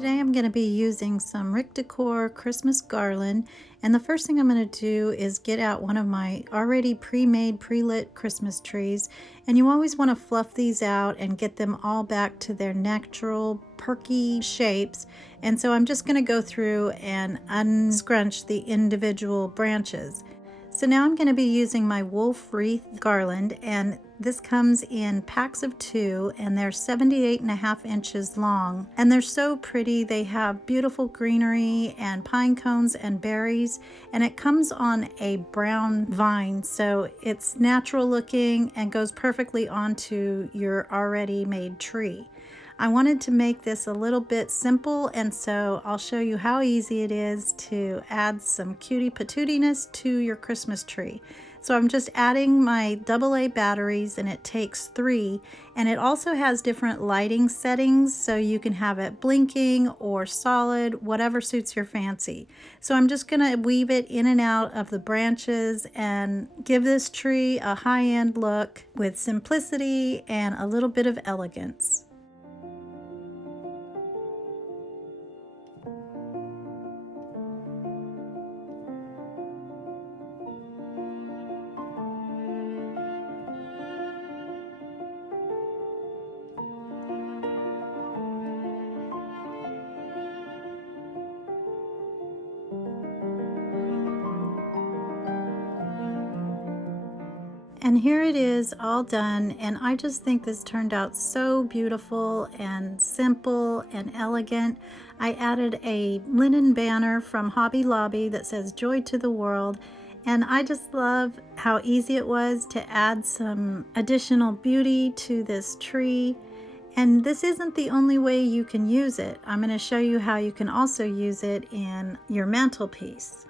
Today I'm going to be using some Ricdecor Christmas garland, and the first thing I'm going to do is get out one of my already pre-made, pre-lit Christmas trees. And you always want to fluff these out and get them all back to their natural perky shapes. And so I'm just going to go through and unscrunch the individual branches. So now I'm going to be using my wolf wreath garland, and this comes in packs of 2, and they're 78.5 inches long, and they're so pretty. They have beautiful greenery and pine cones and berries, and it comes on a brown vine, so it's natural looking and goes perfectly onto your already made tree. I wanted to make this a little bit simple, and so I'll show you how easy it is to add some cutie patootiness to your Christmas tree. So I'm just adding my AA batteries, and it takes 3, and it also has different lighting settings, so you can have it blinking or solid, whatever suits your fancy. So I'm just going to weave it in and out of the branches and give this tree a high-end look with simplicity and a little bit of elegance. And here it is all done, and I just think this turned out so beautiful and simple and elegant. I added a linen banner from Hobby Lobby that says "Joy to the World," and I just love how easy it was to add some additional beauty to this tree. And this isn't the only way you can use it. I'm going to show you how you can also use it in your mantelpiece.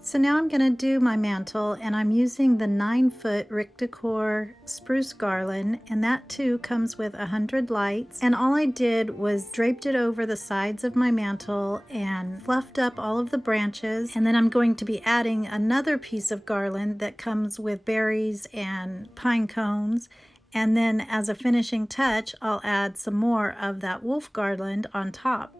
So now I'm going to do my mantle, and I'm using the 9-foot Ricdecor spruce garland, and that too comes with 100 lights. And all I did was draped it over the sides of my mantle and fluffed up all of the branches. And then I'm going to be adding another piece of garland that comes with berries and pine cones. And then as a finishing touch, I'll add some more of that wolf garland on top.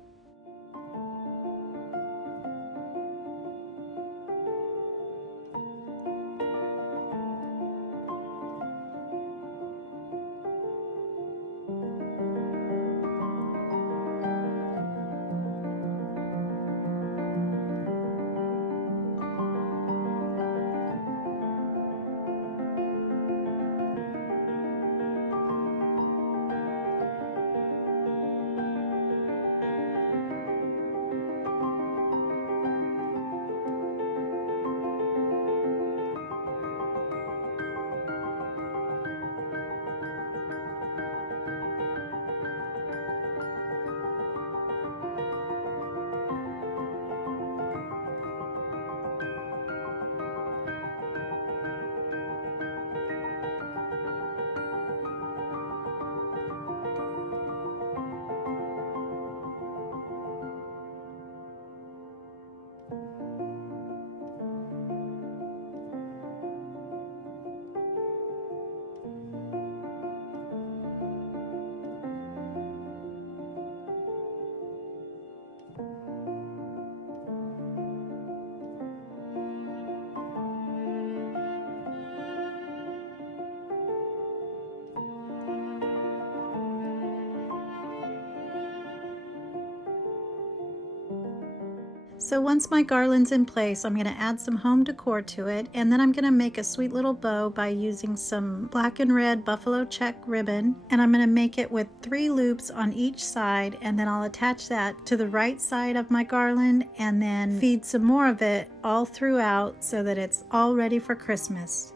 So once my garland's in place, I'm going to add some home decor to it, and then I'm going to make a sweet little bow by using some black and red buffalo check ribbon, and I'm going to make it with 3 loops on each side, and then I'll attach that to the right side of my garland and then feed some more of it all throughout so that it's all ready for Christmas.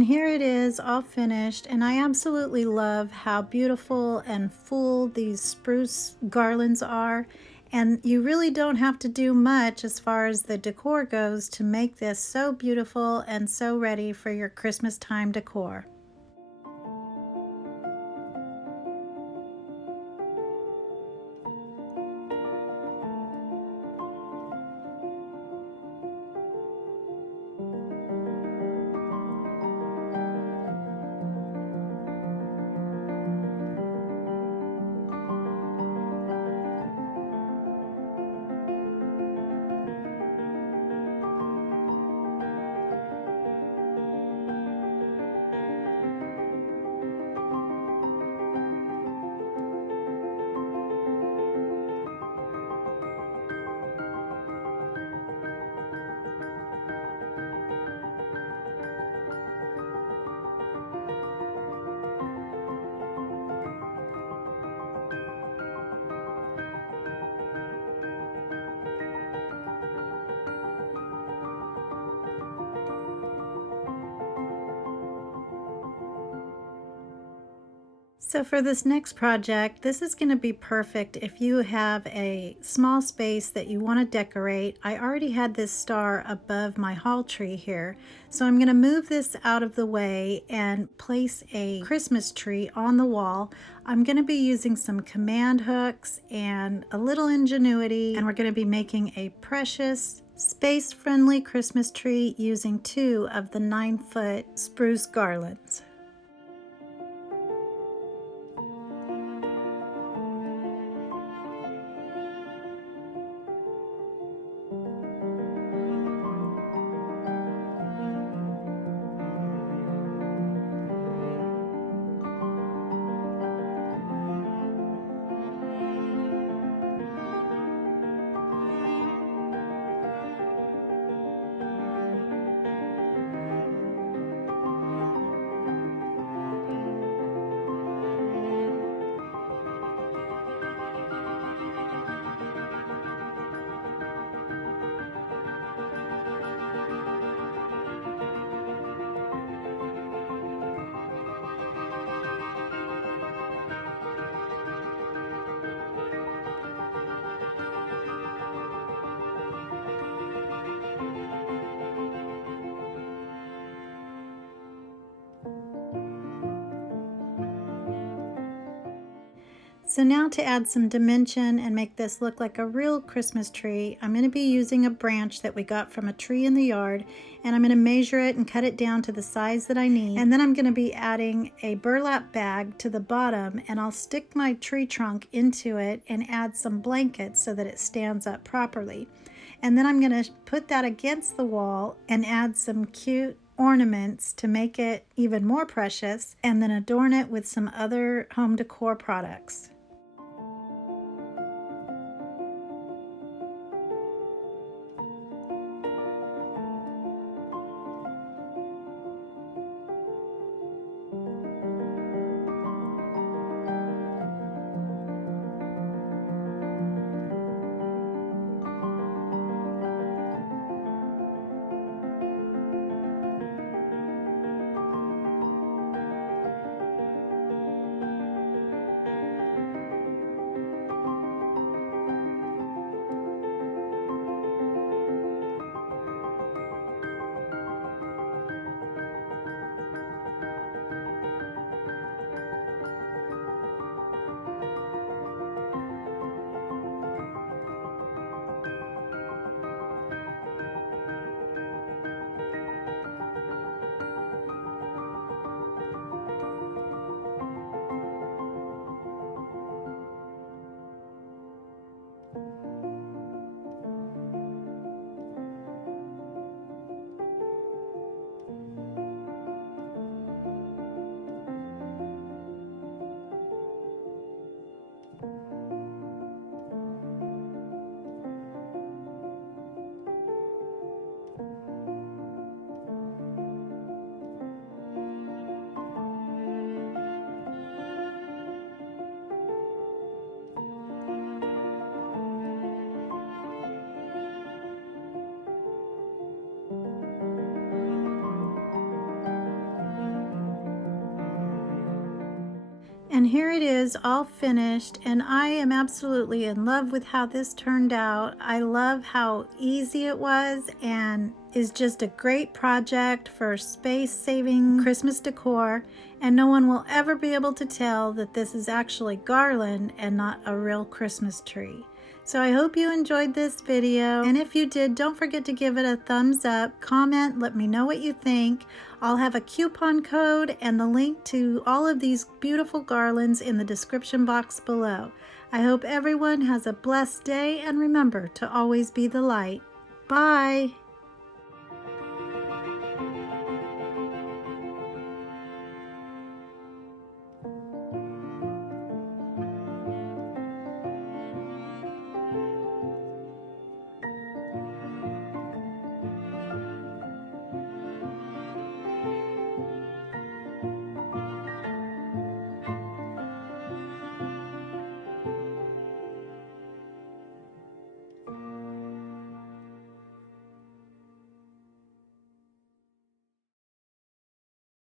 And here it is all finished, and I absolutely love how beautiful and full these spruce garlands are. And you really don't have to do much as far as the decor goes to make this so beautiful and so ready for your Christmas time decor. So for this next project, this is going to be perfect if you have a small space that you want to decorate. I already had this star above my hall tree here, so I'm going to move this out of the way and place a Christmas tree on the wall. I'm going to be using some command hooks and a little ingenuity, and we're going to be making a precious space-friendly Christmas tree using 2 of the 9-foot spruce garlands. So now to add some dimension and make this look like a real Christmas tree, I'm going to be using a branch that we got from a tree in the yard, and I'm going to measure it and cut it down to the size that I need. And then I'm going to be adding a burlap bag to the bottom, and I'll stick my tree trunk into it and add some blankets so that it stands up properly. And then I'm going to put that against the wall and add some cute ornaments to make it even more precious, and then adorn it with some other home decor products. And here it is, all finished, and I am absolutely in love with how this turned out. I love how easy it was and is just a great project for space-saving Christmas decor, and no one will ever be able to tell that this is actually garland and not a real Christmas tree. So I hope you enjoyed this video, and if you did, don't forget to give it a thumbs up, comment, let me know what you think. I'll have a coupon code and the link to all of these beautiful garlands in the description box below. I hope everyone has a blessed day, and remember to always be the light. Bye!